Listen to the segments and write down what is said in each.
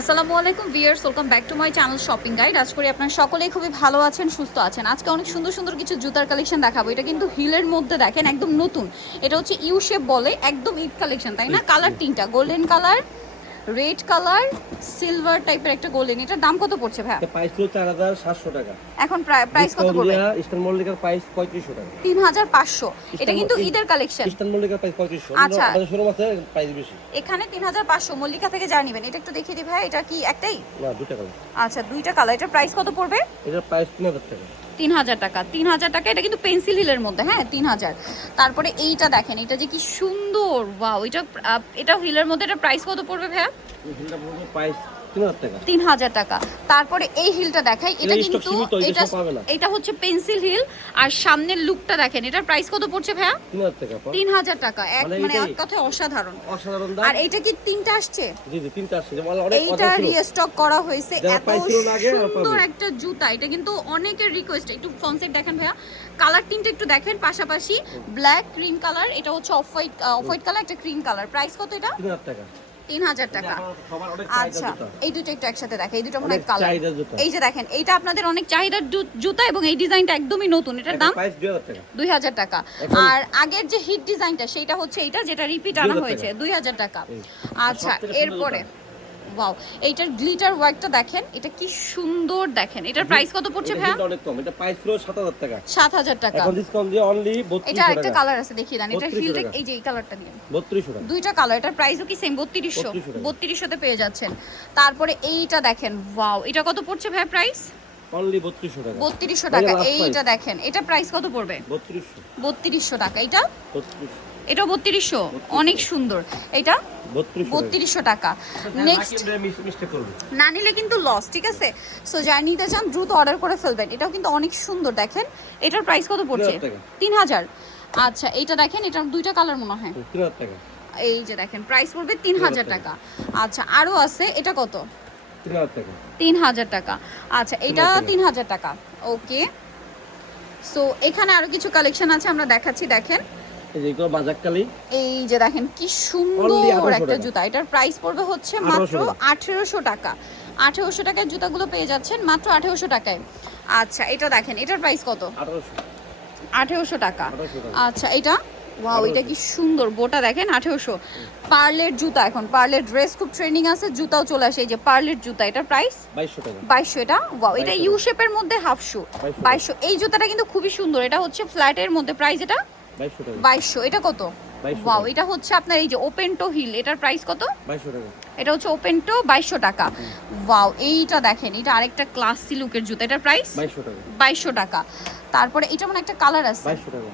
আসসালামু আলাইকুম viewers, welcome back to my channel shopping guide. আজ করি আপনারা সকলেই খুবই ভালো আছেন, সুস্থ আছেন। আজকে অনেক সুন্দর সুন্দর কিছু জুতার কালেকশন দেখাবো। এটা কিন্তু হিলের মধ্যে দেখেন একদম নতুন। এটা হচ্ছে ইউ শেপ বলে, একদম ঈদ কালেকশন, তাই না? কালার তিনটা, golden colour, red colour, silver টাইপের একটা গোল্ডেন। এটার দাম কত পড়ছে ভাই? এটা প্রাইস হলো 4700 টাকা। এখন প্রাইস কত পড়বে? ইস্টার্ন মল্লিকার প্রাইস 3500 টাকা। 3500। এটা কিন্তু ঈদের কালেকশন। Eastern মল্লিকার price 3500। আচ্ছা, আমাদের শোরুম আছে প্রাইস বেশি। এখানে 3500 মল্লিকা থেকে যা নেবেন। এটা একটু দেখিয়ে দিই ভাই, এটা কি একটাই? না, দুটো কালার। আচ্ছা, দুইটা কালার। এটার প্রাইস কত পড়বে? এটার প্রাইস 3000 টাকা। 3000 টাকা। 3000 টাকা। এটা কিন্তু পেন্সিল হিলের মধ্যে, হ্যাঁ 3000। তারপরে এইটা দেখেন, এটা যে কি সুন্দর, ওয়াও। এটা হিলের মধ্যে। এটা প্রাইস কত পড়বে ভাইয়া? এই হিলটা পড়বে প্রাইস 3000 টাকা। 3000 টাকা। তারপরে এই হিলটা দেখাই, এটা কিন্তু এটা হচ্ছে পেন্সিল হিল। আর সামনের লুকটা দেখেন, এটার প্রাইস কত পড়ছে ভাইয়া? 3000 টাকা। 3000 টাকা। মানে এক কথায় অসাধারণ। অসাধারণ দাম। আর এটা কি তিনটা আসছে? জি জি, তিনটা আসছে। অনেক এইটা রিস্টক করা হয়েছে। এত লাগে সুন্দর একটা জুতা। এটা কিন্তু অনেকের রিকোয়েস্ট। একটু ফ্রন্ট সাইড দেখেন ভাইয়া, কালার তিনটা একটু দেখেন পাশাপাশি। ব্ল্যাক, ক্রিম কালার, এটা হচ্ছে অফ হোয়াইট কালার, একটা ক্রিম কালার। প্রাইস কত এটা? 3000 টাকা। 3000 টাকা। আচ্ছা, এই দুটো একটু একসাথে দেখে, এই দুটো মনে হয় কালার। এই যে দেখেন, এইটা আপনাদের অনেক চাহিদার জুতা এবং এই ডিজাইনটা একদমই নতুন। এটার দাম প্রাইস 2000 টাকা। 2000 টাকা। আর আগের যে হিট ডিজাইনটা সেটা হচ্ছে এইটা, যেটা রিপিট আনা হয়েছে, 2000 টাকা। আচ্ছা, এরপরে ওয়াও, এইটার গ্লিটার ওয়ার্কটা দেখেন, এটা কি সুন্দর দেখেন। এটার প্রাইস কত পড়ছে ভাইয়া? এটা অনেক কম। এটা প্রাইস হলো 7000 টাকা। 7000 টাকা। এখন ডিসকাউন্ট দিয়ে অনলি 3200 টাকা। এটা আরেকটা কালার আছে, দেখিয়ে দেন। এটা হিলটা এই যে এই কালারটা দিয়ে 3200 টাকা। দুইটা কালার। এটার প্রাইসও কি সেম? 3200। 3200 তে পেয়ে যাচ্ছেন। তারপরে এইটা দেখেন, ওয়াও, এটা কত পড়ছে ভাই প্রাইস? অনলি 3200 টাকা। 3200 টাকা। এইটা দেখেন, এটা প্রাইস কত পড়বে? 3200। 3200 টাকা। এটা 3200। এটা 3200, অনেক সুন্দর। এটা 3200 টাকা। নেক্সট না নিলে কিন্তু লস, ঠিক আছে? সো যারা নিতে চান দ্রুত অর্ডার করে ফেলবেন। এটাও কিন্তু অনেক সুন্দর দেখেন। এটার প্রাইস কত পড়ছে? 3000। আচ্ছা, এইটা দেখেন, এটার দুইটা কালার মনে হয়। 3000 টাকা। এই যে দেখেন, প্রাইস পড়বে 3000 টাকা। আচ্ছা, আরো আছে। এটা কত? 3000 টাকা। 3000 টাকা। আচ্ছা, এটা 3000 টাকা। ওকে, সো এখানে আরো কিছু কালেকশন আছে, আমরা দেখাচ্ছি। দেখেন, এই যে এগুলো বাজাককালি। এই যে দেখেন কি সুন্দর একটা জুতা। এটার প্রাইস পড়বে হচ্ছে মাত্র 1800 টাকা। 1800 টাকায় জুতাগুলো পেয়ে যাচ্ছেন মাত্র 1800 টাকায়। আচ্ছা, এটা দেখেন, এটার প্রাইস কত? 1800 টাকা। আচ্ছা, এটা ওয়াও, এটা কি সুন্দর। বোটা দেখেন, 1800। পার্লের জুতা, এখন পার্লের ড্রেস খুব ট্রেন্ডিং আছে, জুতাও চলে আসে। এই যে পার্লের জুতা, এটার প্রাইস 2200 টাকা। 2200। এটা ওয়াও, এটা ইউ শেপের মধ্যে হাফ শু। 2200। এই জুতাটা কিন্তু খুবই সুন্দর। এটা হচ্ছে ফ্ল্যাটের মধ্যে। প্রাইস এটা 2200 টাকা। 2200। এটা কত? ওয়াও, এটা হচ্ছে আপনার এই যে ওপেন টো হিল। এটার প্রাইস কত? 2200 টাকা। এটা হচ্ছে ওপেন টো, 2200 টাকা। ওয়াও, এইটা দেখেন, এটা আরেকটা ক্লাসি লুকের জুতা। এটার প্রাইস 2200 টাকা। 2200 টাকা। তারপরে এটা মানে একটা কালার আছে, 2200 টাকা।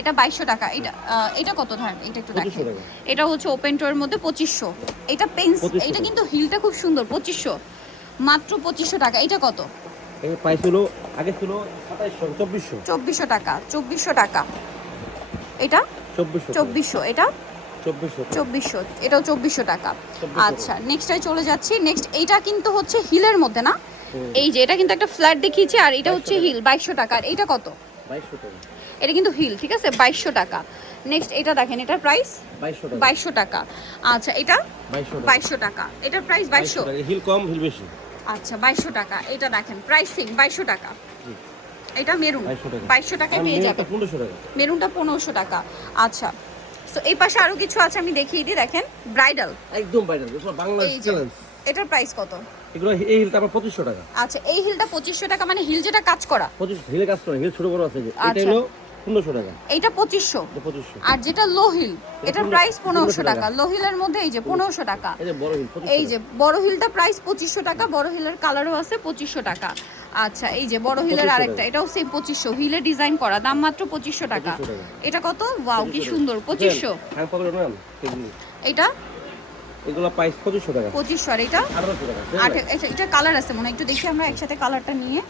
এটা 2200 টাকা। এটা কত ধরেন, এটা একটু দেখেন। এটা হচ্ছে ওপেন টোর মধ্যে 2500। এটা এটা কিন্তু হিলটা খুব সুন্দর। 2500, মাত্র 2500 টাকা। এটা কত? এই প্রাইস হলো আগে ছিল 2700 2400। 2400 টাকা। 2400 টাকা। এটা 2400। এটা 2400। এটাও 2400 টাকা। আচ্ছা, নেক্সটটাই চলে যাচ্ছি। নেক্সট এইটা কিন্তু হচ্ছে হিলের মধ্যে না, এই যে এটা কিন্তু একটা ফ্ল্যাট দেখিয়েছি, আর এটা হচ্ছে হিল। 2200 টাকা। আর এটা কত? 2200 টাকা। এটা কিন্তু হিল, ঠিক আছে, 2200 টাকা। নেক্সট এটা দেখেন, এটার প্রাইস 2200 টাকা। আচ্ছা, এটা 2200 টাকা। এটার প্রাইস 2200। হিল কম, হিল বেশি। আচ্ছা, 2200 টাকা। এটা দেখেন, প্রাইসিং 2200 টাকা। এটা মেরুন, 2200 টাকায় পেয়ে যাবেন। 1500 টাকা। মেরুনটা 1500 টাকা। আচ্ছা, তো এই পাশে আরো কিছু আছে, আমি দেখিয়ে দিই। দেখেন, ব্রাইডাল, একদম ব্রাইডাল, বাংলাদেশ চ্যালেঞ্জ। এটার প্রাইস কত? এগুলো এই হিলটা আমার 2500 টাকা। আচ্ছা, এই হিলটা 2500 টাকা। মানে হিল যেটা কাজ করা, 2500 হিলে কাজ করে। হিল ছোট বড় আছে। এটা হলো 1500 টাকা। এইটা 2500। আর যেটা লো হিল, এটার প্রাইস 1500 টাকা। লো হিলের মধ্যে এই যে 1500 টাকা। এই যে বড় হিল 2500। এই যে বড় হিলটা প্রাইস 2500 টাকা। বড় হিলের কালারও আছে, 2500 টাকা। আচ্ছা, এই যে বড় হিলের আরেকটা, এটাও সেম 2500। হিলে ডিজাইন করা, দাম মাত্র 2500 টাকা। এটা কত? ওয়াও, কি সুন্দর, 2500। হ্যাঁ, পাগল না এটা এগুলো প্রাইস 2500 টাকা। 2500। আর এটা 1800 টাকা। এটা কালার আছে মনে হয়, একটু দেখি আমরা একসাথে কালারটা নিয়ে।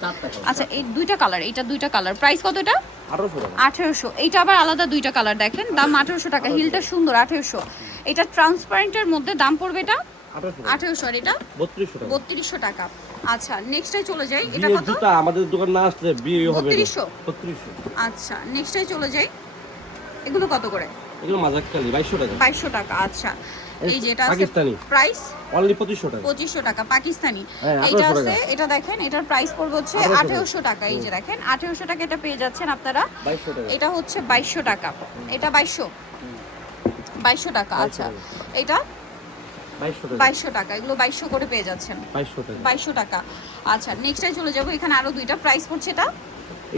আচ্ছা, এই দুইটা কালার, এটা দুইটা কালার। প্রাইস কত এটা? 1800 টাকা। 1800। এইটা আবার আলাদা দুইটা কালার, দেখেন, দাম 1800 টাকা। হিলটা সুন্দর, 1800। এটা ট্রান্সপারেন্টের মধ্যে, দাম পড়বে এটা 1800। আর এটা 3200 টাকা। 3200 টাকা। আচ্ছা, নেক্সটে চলে যাই। এটা কত? জুতা আমাদের দোকান না আসলে বিয়ে হবে না। 3200। আচ্ছা, নেক্সটে চলে যাই। এগুলো কত করে? এগুলো মাজাককালি 2200 টাকা। 2200 টাকা। আচ্ছা, এই যে এটা আছে পাকিস্তানি প্রাইস অনলি 2500 টাকা। 2500 টাকা পাকিস্তানি। হ্যাঁ, এইটা 1800 আছে, টাকা। এটা দেখেন এটার প্রাইস পড়বে হচ্ছে 1800 টাকা। এই যে দেখেন 1800 টাকা এটা পেয়ে যাচ্ছেন আপনারা। 2200 টাকা। এটা হচ্ছে 2200 টাকা। এটা 2200 টাকা। আচ্ছা এটা 2200 টাকা। 2200 টাকা। এগুলো 2200 করে পেয়ে যাচ্ছেন। 2200 টাকা। 2200 টাকা। আচ্ছা নেক্সটে চলে যাব, এখানে আরো দুইটা প্রাইস পড়ছে এটা।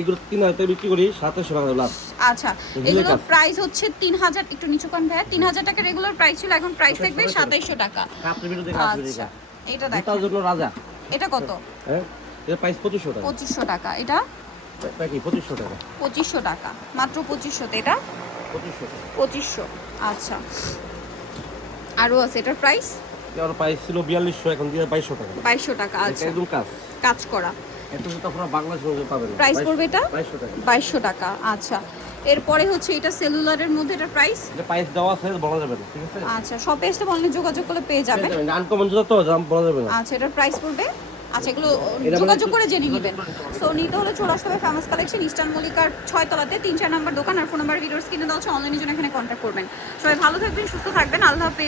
এগুলো 3000 টাকা বিক্রি করি, 2700 টাকা লাস্ট। আচ্ছা এগুলো এগুলোর কাজ। প্রাইস হচ্ছে 3000, একটু নিচু কম ভাইয়া, 3000 টাকা রেগুলার প্রাইস ছিল, এখন প্রাইস থাকবে 2700 টাকা। আপনি ভিডিও দেখে আসবেন আচ্ছা এটা। এটা জুতার দেখেন জন্য রাজা। এটা কত? হ্যাঁ, এটা প্রাইস 2500 টাকা। 2500 টাকা। এটা প্যাকি 2500 টাকা। 2500 টাকা, মাত্র 2500 তে এটা 2500 টাকা। 2500। আচ্ছা আরও আছে, এটার প্রাইস এর প্রাইস ছিল 4200, এখন দিয়ে 2200 টাকা। 2200 টাকা। এটা আচ্ছা একদম কাজ। কাজ করা। এত জুতা পুরো বাংলাদেশ মধ্যে পাবেন। প্রাইস পড়বে এটা 2200 টাকা। 2200 টাকা। আচ্ছা এরপরে হচ্ছে এটা সেলুলারের মধ্যে, এটার প্রাইস এটা প্রাইস দেওয়া আছে, বলা যাবে না, ঠিক আছে? আচ্ছা শপে এসে বললে যোগাযোগ করলে পেয়ে যাবেন। আনকমন জুতা তো দাম বলা যাবে না। আচ্ছা এটার প্রাইস পড়বে, আচ্ছা এগুলো এটা মানে যোগাযোগ করে জেনে নেবেন। সো নিতে হলে চলে আসতে হবে ফেমাস কালেকশন, ইস্টার্ন মল্লিকার 6 তলাতে 3-4 নম্বর দোকান, আর ফোন নাম্বার ভিডিওস কিনে দেওয়া হচ্ছে, অনলাইনের জন্য এখানে কন্ট্যাক্ট করবেন। সবাই ভালো থাকবেন, সুস্থ থাকবেন, আল্লাহ হাফেজ।